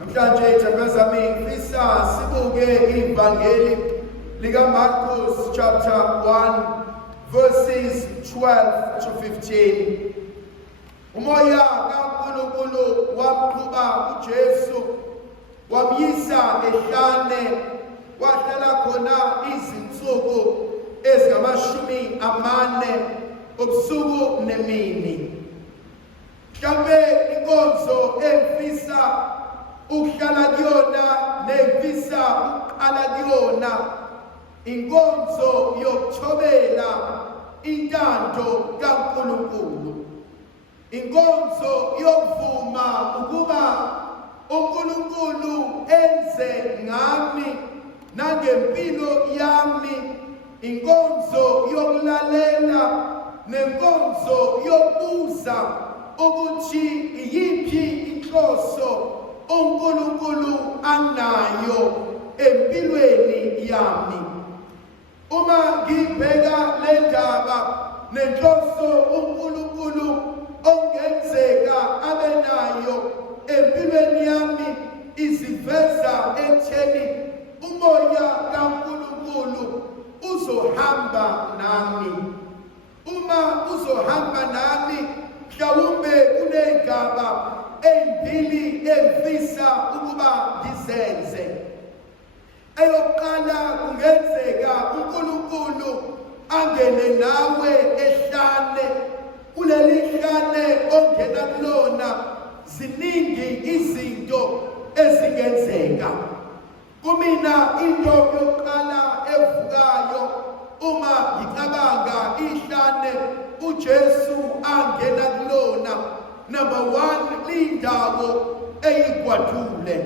Namhlanje thabazami ngifisa sibuke ivangeli lika Marcus chapter 1 verses 12 to 15. Umoya kaNkulunkulu waqhuba uJesu wamyisa ehlane wahlala khona izinsuku ezingama-40 ubusuku nemini. Mhlambe inkonzo emfisa ukuhlala kuyona nemfisa ukuqala kuyona inkonzo yokuthobela intando kaNkulunkulu, inkonzo yokuvuma ukuba uNkulunkulu enze ngami nangempilo yami, inkonzo yokulalela nenkonzo yokubuza ukuthi iyiphi inhloso uNkulunkulu anayo empilweni yami. Uma ngibheka le ndaba nenhloso uNkulunkulu ongenzeka abe nayo empilweni yami iziveza ekutheni umoya kaNkulunkulu uzohamba nami. Uma uzohamba nami, mhlawumbe kunezigaba ezimbili engifisa ukuba ngizenze. Eyokuqala, kungenzeka uNkulunkulu angene nawe ehlane. Kuleli hlane ongena kulona ziningi izinto ezingenzeka. Kumina into yokuqala evukayo uma ngicabanga ihlane uJesu angena kulona, number 1, lindawo eyigwadule.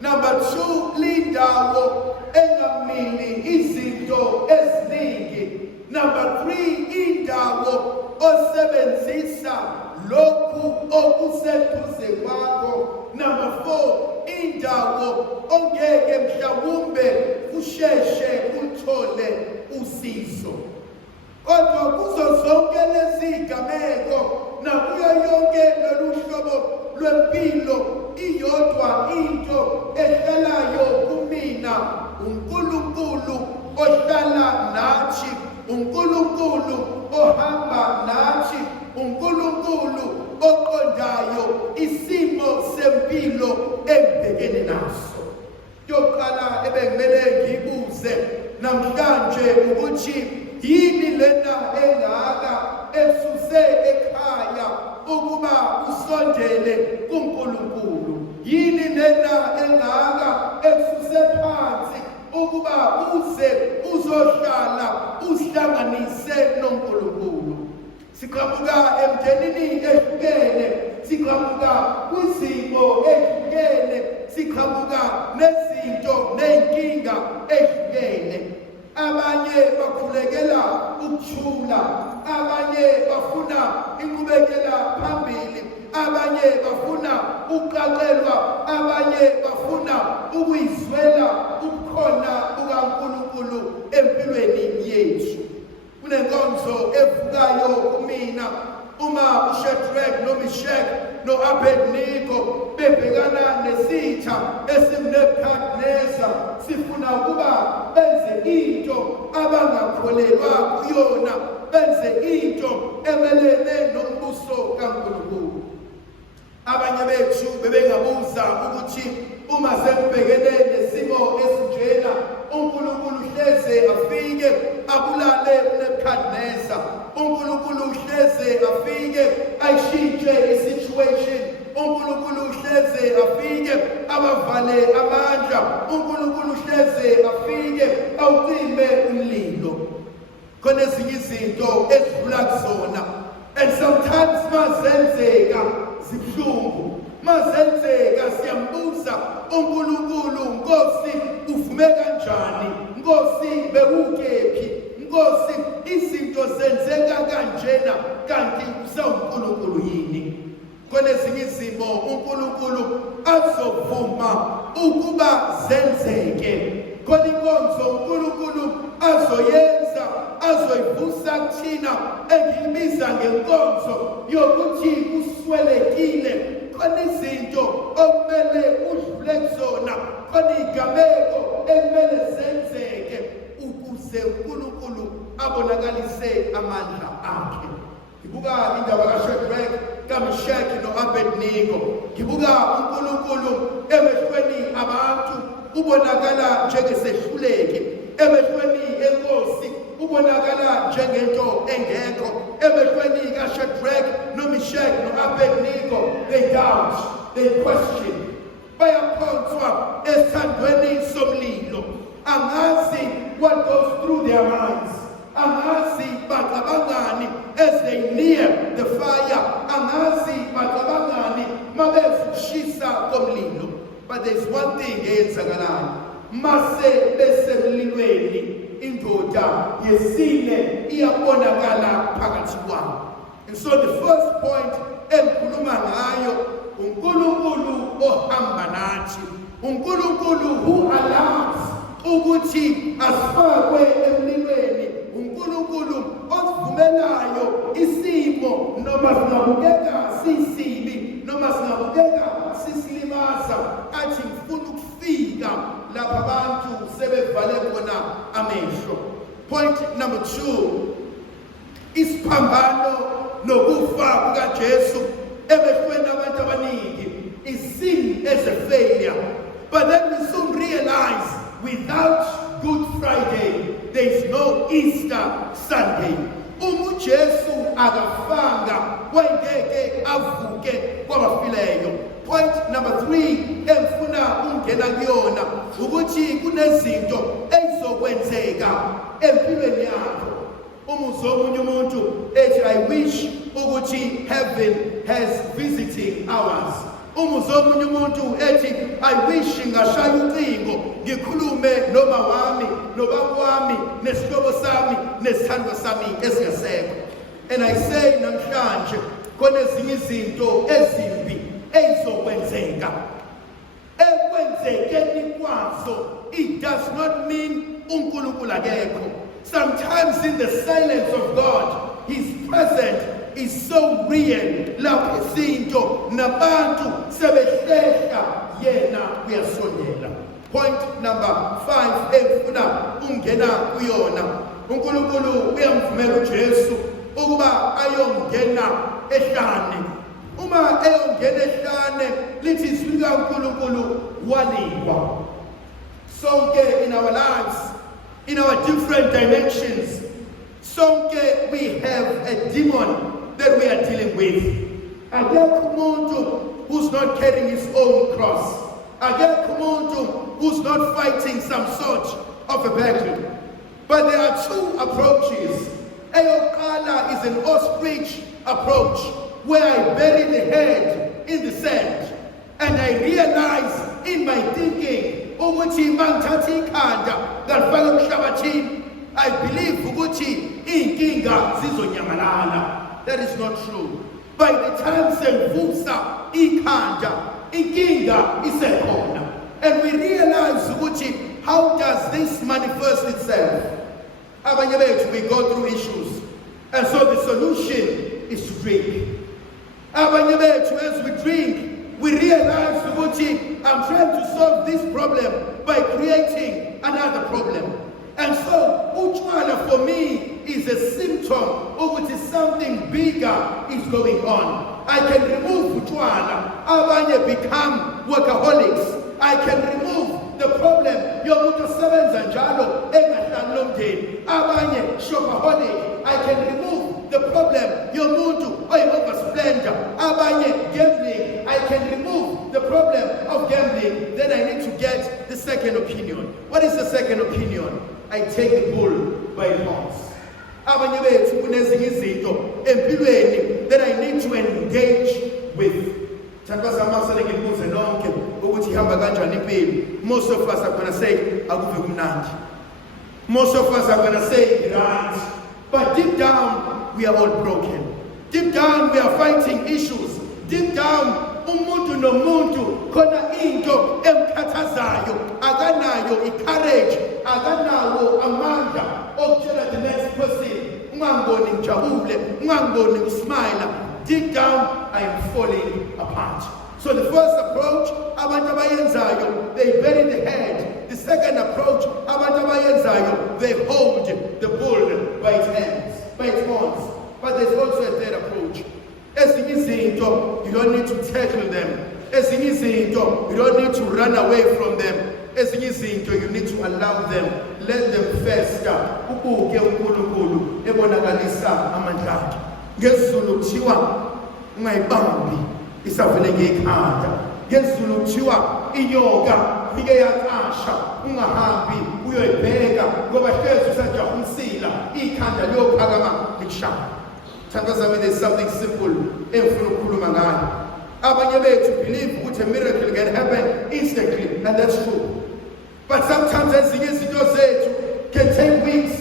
Number 2, lindawo engamili izinto eziningi. Number 3, indawo osebenzisa lokhu okuseduze kwakho. Number 4, indawo ongeke mhlawumbe usheshe uthole usizo. Kodwa kuzo zonke lezi zigameko nakuyo yonke lolu hlobo lwempilo, iyodwa into ehlalayo kumina, uNkulunkulu ohlala nathi, uNkulunkulu ohamba nathi, uNkulunkulu oqondayo isimo sempilo engibhekene naso. Yokuqala ebengimele ngibuze namhlanje ukuthi yini lena engaka esuse ekhaya ukuba usondele kuNkulunkulu? Yini lena engaka esuse phansi ukuba uze uzohlala uzihlanganise noNkulunkulu? Siqhamuka emndenini ehlukene, siqhamuka kwizimo ehlukene, siqhamuka nezinto ney'nkinga ehlukene. Abanye bakhulekela ukuthula, abanye bafuna inqubekela phambili, abanye bafuna ukuqaqelwa, abanye bafuna ukuyizwela ubukhona bukaNkulunkulu empilweni yethu. Kunenkonzo evukayo kumina uma uShadrach noMeshach no-Abednego bebhekana nesitha esineBukadneza, sifuna ukuba benze into abangakholelwa kuyona, benze into emelene nombuso kaNkulunkulu. Abanye bethu bebengabuza ukuthi uma sembhekene nesimo esinjena, uNkulunkulu hleze afike abulale uNebukadneza. uNkulunkulu hleze afike ayishintshe isituation. uNkulunkulu hleze afike abavale amandla. uNkulunkulu hleze afike awucime umlilo. Khona ezinye izinto ezidlula kuzona, and sometimes mazenzeka zibuhlungu. Mazenzeka siyambuza uNkulunkulu, Nkosi uvume kanjani? Nkosi bekukephi? Nkosi izinto zenzeka kanjena kanti usawuNkulunkulu yini? Khona ezinye izimo uNkulunkulu azovuma ukuba zenzeke. Khona inkonzo uNkulunkulu azoyenza, azoyivusa kuthina engiyibiza ngenkonzo yokuthi uswelekile. Khona izinto okumele udlule kuzona, khona izigameko ekumele zenzeke ukuze uNkulunkulu abonakalise amandla akhe. Ngibuka indaba kaShadrach, kaMeshach no-Abednego. Ngibuka uNkulunkulu emehlweni abantu ubonakala njengesehluleki, emehlweni enkosi ubonakala njengento engekho. Emehlweni kaShadrach noMeshach no-Abednego, they doubt, they question, bayaphonswa esithandweni somlilo. Angazi what goes through their minds. Angazi bacabangani as they near the fire. Angazi bacabangani mabezishisa komlilo. But there's one thing eyenzakalayo. Mase besemlilweni, indoda yesine iyabonakala phakathi kwabo. And so the first point engikhuluma ngayo, uNkulunkulu ohamba nathi. uNkulunkulu who allows ukuthi asifakwe emlilweni. uNkulunkulu osivumelayo isimo noma singabukeka sisibi, noma singabukeka sisilimaza, athi ngifuna ukufika lapha abantu sebevale khona amehlo. Point number 2, isiphambano nokufa kukaJesu emehlweni abantu abaningi is seen as a failure. But then we soon realize without Good Friday, there is no Easter Sunday. Jesu akafanga wayengeke avuke kwabafileyo. Point number 3 engifuna ungena kuyona ukuthi kunezinto ezizokwenzeka empilweni yakho. Omunye umuntu ethi I wish ukuthi heaven has visiting hours. Omunye umuntu ethi I wish ngashaya ucingo ngikhulume noma wami nobaba wami nesihlobo sami nesithandwa sami esingasekho. And I say namhlanje khona ezinye izinto ezimbi ezizokwenzeka. Ekwenzekeni kwazo it does not mean uNkulunkulu akekho. Sometimes in the silence of God, His presence is so real. Lapho izinto nabantu sebehlehla yena uyasondela. Point number 5 engifuna ungena kuyona. uNkulunkulu uyamvumela uJesu ukuba ayongena ehlane. Uma eyongena ehlane lithi izwi likaNkulunkulu wanikwa. Sonke in our lives, in our different dimensions, sonke we have a demon that we are dealing with. Akekho umuntu who's not carrying his own cross. Akekho umuntu who's not fighting some sort of a battle. But there are two approaches. Eyoqala is an ostrich approach, where I bury the head in the sand and I realize in my thinking ukuthi mangithatha ikhanda ngalifaka emhlabathini, I believe ukuthi inkinga zizonyamalala. That is not true. By the time sengivusa ikhanda, inkinga isekhona. And we realize ukuthi how does this manifest itself? Abanye bethu we go through issues, and so the solution is to drink. Abanye bethu as we drink, we realize ukuthi I'm trying to solve this problem by creating another problem. And so utshwala for me is a symptom of which something bigger is going on. I can remove utshwala. Abanye become workaholics. I can remove the problem yomuntu osebenza njalo engahlali nomndeni. Abanye shopaholic. I can remove the problem yomuntu oyi-oversplendor. Abanye gambling. I can remove the problem of gambling. Then I need to get the second opinion. What is the second opinion? I take the bull by the horns. Abanye bethu kunezinye izinto empilweni that I need to engage with. Most of us are going to say, most of us are going to say, right. But deep down, we are all broken. Deep down, we are fighting issues. Deep down, umuntu nomuntu khona into emkhathazayo, akanayo icourage, akanawo amandla okutshela the next person, ungangiboni ngijabule, ungangiboni usmile. Deep down, I am falling apart. So the first approach, abantu abayenzayo, they bury the head. The second approach, abantu abayenzayo, they hold the bull by its hands, by its horns. But there's also a third approach. Ezinye izinto, you don't need to tackle them. Ezinye izinto, you don't need to run away from them. Ezinye izinto, you need to allow them. Let them fester. Ubuke uNkulunkulu ebonakalisa amandla akhe. NgeZulu kuthiwa ungayibambi isavele ngekhanda. NgeZulu kuthiwa inyoka ike yaqasha ungahambi uyoyibheka ngoba hlezi usajaha umsila ikhanda liyophakama likushaya. Thandazami, there's something simple engifuna ukukhuluma ngayo. Abanye bethu believe ukuthi a miracle can happen instantly, and that's true. But sometimes ezinye izinto zethu can take weeks.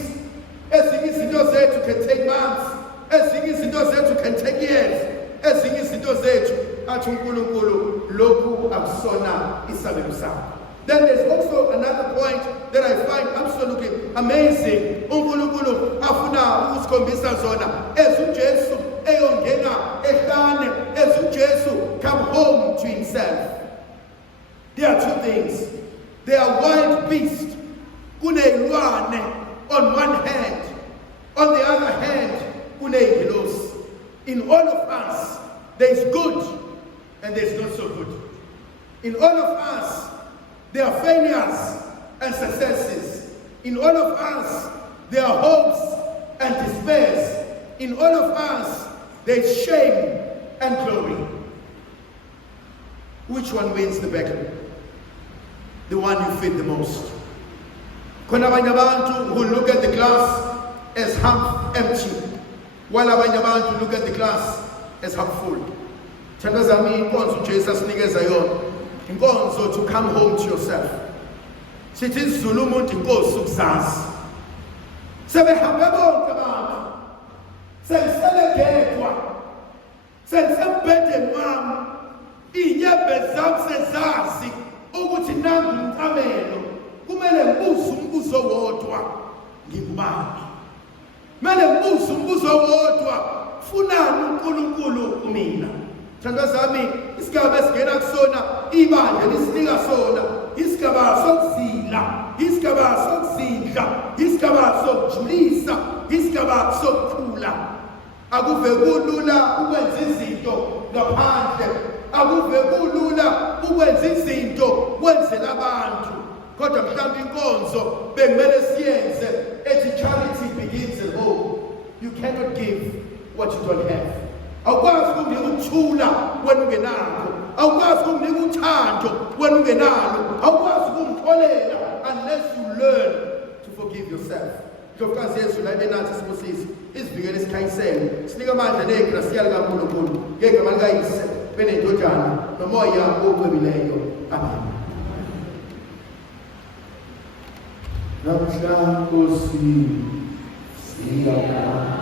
Ezinye izinto zethu can take months. Ezinye izinto zethu can take years. Ezinye izinto zethu athi uNkulunkulu lokhu akusona isabelo sakho. Then there's also another point that I find absolutely amazing. uNkulunkulu afuna ukusikhombisa zona ezuJesu eyongena ehlane, ezuJesu come home to himself. There are two things. There are wild beasts, kuneyilwane on one hand. On the other hand, kuneyingelosi. In all of us, there's good and there's not so good. In all of us, there are failures and successes. In all of us, there are hopes and despairs. In all of us, there's shame and glory. Which one wins the battle? The one you feed the most. Khona abanye abantu who look at the glass as half empty, while abanye abantu look at the glass as half full. Thanda zami inkonzo uJesu asinikeza yona, inkonzo to come home to yourself. Sithi isiZulu umuntu inkosi ukuzazi. Sebehambe bonke abantu. Sengisele ngedwa. Sengisembhedeni wami. Inyembezi zami sezazi ukuthi nangu umqamelo. Kumele ngibuze umbuzo wodwa, ngikubani? Kumele ngibuze umbuzo wodwa, funani uNkulunkulu kumina? Thanda zami, isigaba esingena kusona ibandla lisinika sona, isigaba sokuzila, isigaba sokuzindla, isigaba sokujulisa, isigaba sokukhula. Akuve kulula ukwenza izinto ngaphandle, akuve kulula ukwenza izinto wenzela abantu. Kodwa mhlawumbe inkonzo bekumele siyenze ethi charity begins at home. You cannot give what you don't have. Awukwazi ukunika ukuthula wena ungenakho. Awukwazi ukunika uthando wena ungenalo. Awukwazi ukumtholela unless you learn to forgive yourself. Ndlovukazi Yesu la ibenathi sibusisi isivikele isikhayisele sinika amandla negrasiya likaNkulunkulu ngegama likayise benendodana nomoya ocwebileyo. Amen. Namhla Nkosi siyabonga.